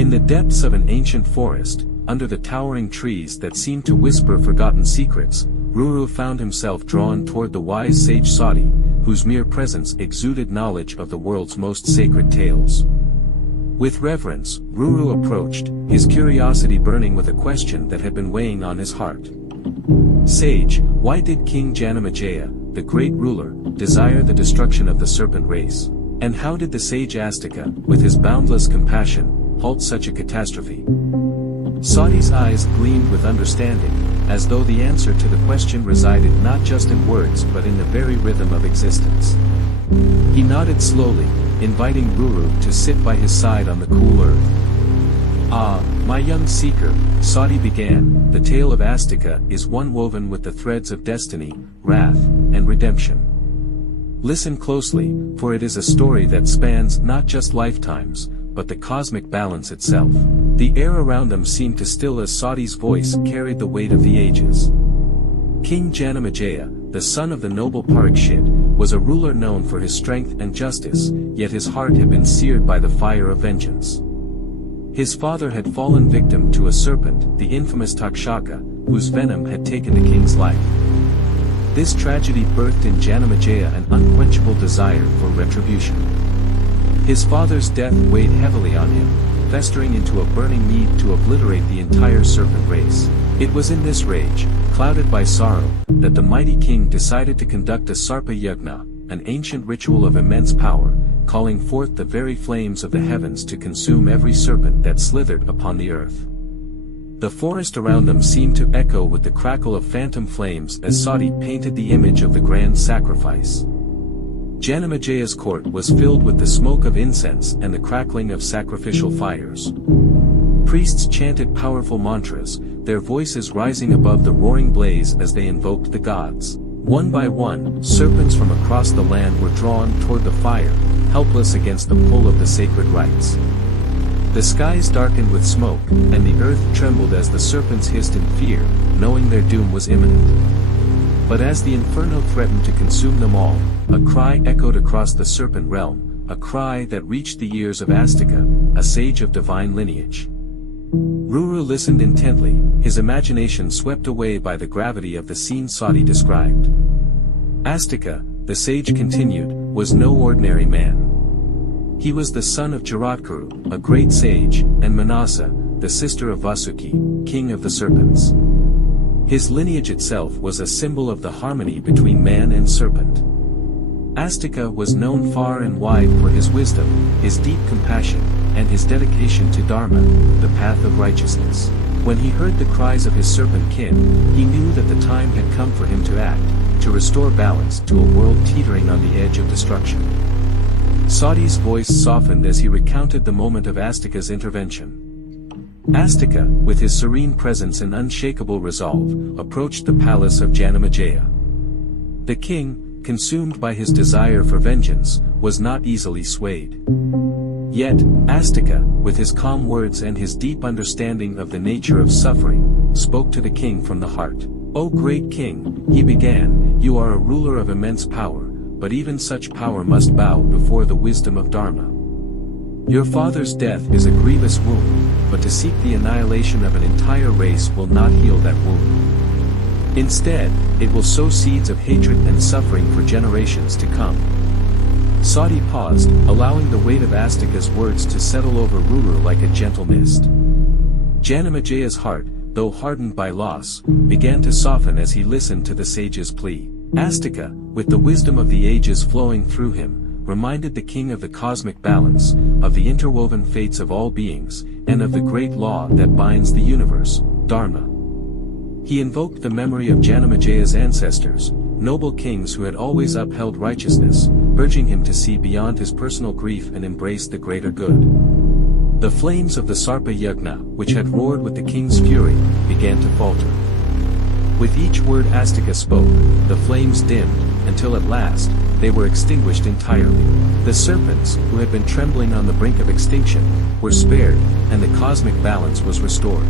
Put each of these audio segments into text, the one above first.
In the depths of an ancient forest, under the towering trees that seemed to whisper forgotten secrets, Ruru found himself drawn toward the wise sage Sati, whose mere presence exuded knowledge of the world's most sacred tales. With reverence, Ruru approached, his curiosity burning with a question that had been weighing on his heart. "Sage, why did King Janamejaya, the great ruler, desire the destruction of the serpent race? And how did the sage Astika, with his boundless compassion, halt such a catastrophe?" Sati's eyes gleamed with understanding, as though the answer to the question resided not just in words but in the very rhythm of existence. He nodded slowly, inviting Ruru to sit by his side on the cool earth. "Ah, my young seeker," Sati began, "the tale of Astika is one woven with the threads of destiny, wrath, and redemption. Listen closely, for it is a story that spans not just lifetimes, but the cosmic balance itself." The air around them seemed to still as Sati's voice carried the weight of the ages. King Janamejaya, the son of the noble Parikshit, was a ruler known for his strength and justice, yet his heart had been seared by the fire of vengeance. His father had fallen victim to a serpent, the infamous Takshaka, whose venom had taken the king's life. This tragedy birthed in Janamejaya an unquenchable desire for retribution. His father's death weighed heavily on him, festering into a burning need to obliterate the entire serpent race. It was in this rage, clouded by sorrow, that the mighty king decided to conduct a Sarpa Yagna, an ancient ritual of immense power, calling forth the very flames of the heavens to consume every serpent that slithered upon the earth. The forest around them seemed to echo with the crackle of phantom flames as Sati painted the image of the grand sacrifice. Janamajaya's court was filled with the smoke of incense and the crackling of sacrificial fires. Priests chanted powerful mantras, their voices rising above the roaring blaze as they invoked the gods. One by one, serpents from across the land were drawn toward the fire, helpless against the pull of the sacred rites. The skies darkened with smoke, and the earth trembled as the serpents hissed in fear, knowing their doom was imminent. But as the inferno threatened to consume them all, a cry echoed across the serpent realm, a cry that reached the ears of Astika, a sage of divine lineage. Ruru listened intently, his imagination swept away by the gravity of the scene Sati described. Astika, the sage continued, was no ordinary man. He was the son of Jaratkuru, a great sage, and Manasa, the sister of Vasuki, king of the serpents. His lineage itself was a symbol of the harmony between man and serpent. Astika was known far and wide for his wisdom, his deep compassion, and his dedication to dharma, the path of righteousness. When he heard the cries of his serpent kin, he knew that the time had come for him to act, to restore balance to a world teetering on the edge of destruction. Sati's voice softened as he recounted the moment of Astika's intervention. Astika, with his serene presence and unshakable resolve, approached the palace of Janamejaya. The king, consumed by his desire for vengeance, was not easily swayed. Yet, Astika, with his calm words and his deep understanding of the nature of suffering, spoke to the king from the heart. "O great king," he began, "you are a ruler of immense power, but even such power must bow before the wisdom of dharma. Your father's death is a grievous wound, but to seek the annihilation of an entire race will not heal that wound. Instead, it will sow seeds of hatred and suffering for generations to come." Sati paused, allowing the weight of Astika's words to settle over Ruru like a gentle mist. Janamajaya's heart, though hardened by loss, began to soften as he listened to the sage's plea. Astika, with the wisdom of the ages flowing through him, reminded the king of the cosmic balance, of the interwoven fates of all beings, and of the great law that binds the universe, dharma. He invoked the memory of Janamajaya's ancestors, noble kings who had always upheld righteousness, urging him to see beyond his personal grief and embrace the greater good. The flames of the Sarpa Yagna, which had roared with the king's fury, began to falter. With each word Astika spoke, the flames dimmed, until at last, they were extinguished entirely. The serpents, who had been trembling on the brink of extinction, were spared, and the cosmic balance was restored.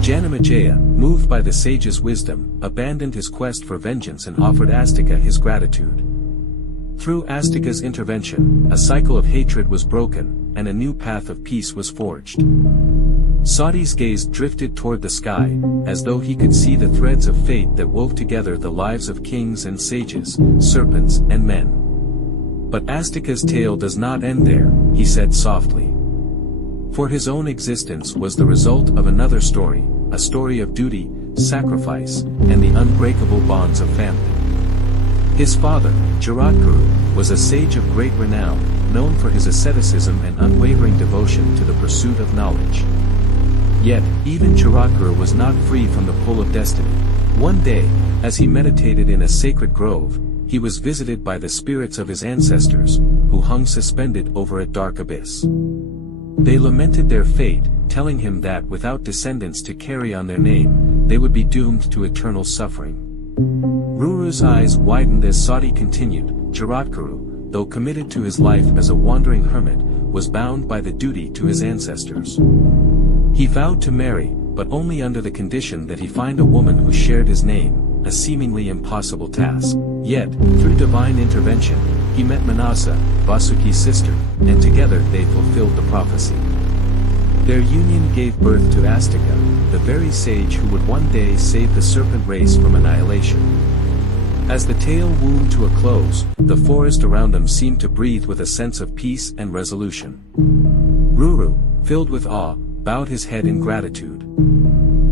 Janamejaya, moved by the sage's wisdom, abandoned his quest for vengeance and offered Astika his gratitude. Through Astika's intervention, a cycle of hatred was broken, and a new path of peace was forged. Sati's gaze drifted toward the sky, as though he could see the threads of fate that wove together the lives of kings and sages, serpents and men. But Astika's tale does not end there, he said softly. For his own existence was the result of another story, a story of duty, sacrifice, and the unbreakable bonds of family. His father, Jaradguru, was a sage of great renown, known for his asceticism and unwavering devotion to the pursuit of knowledge. Yet, even Jaradguru was not free from the pull of destiny. One day, as he meditated in a sacred grove, he was visited by the spirits of his ancestors, who hung suspended over a dark abyss. They lamented their fate, telling him that without descendants to carry on their name, they would be doomed to eternal suffering. Ruru's eyes widened as Sati continued. Jaradguru, though committed to his life as a wandering hermit, was bound by the duty to his ancestors. He vowed to marry, but only under the condition that he find a woman who shared his name, a seemingly impossible task. Yet, through divine intervention, he met Manasa, Vasuki's sister, and together they fulfilled the prophecy. Their union gave birth to Astika, the very sage who would one day save the serpent race from annihilation. As the tale wound to a close, the forest around them seemed to breathe with a sense of peace and resolution. Ruru, filled with awe, bowed his head in gratitude.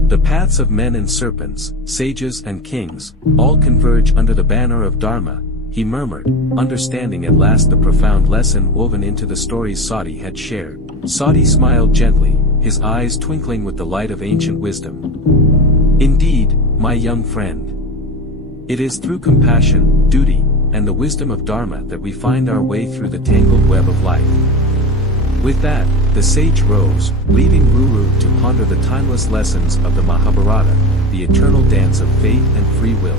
The paths of men and serpents, sages and kings, all converge under the banner of dharma, he murmured, understanding at last the profound lesson woven into the stories Sati had shared. Sati smiled gently, his eyes twinkling with the light of ancient wisdom. Indeed, my young friend. It is through compassion, duty, and the wisdom of dharma that we find our way through the tangled web of life. With that, the sage rose, leaving Ruru to ponder the timeless lessons of the Mahabharata, the eternal dance of fate and free will.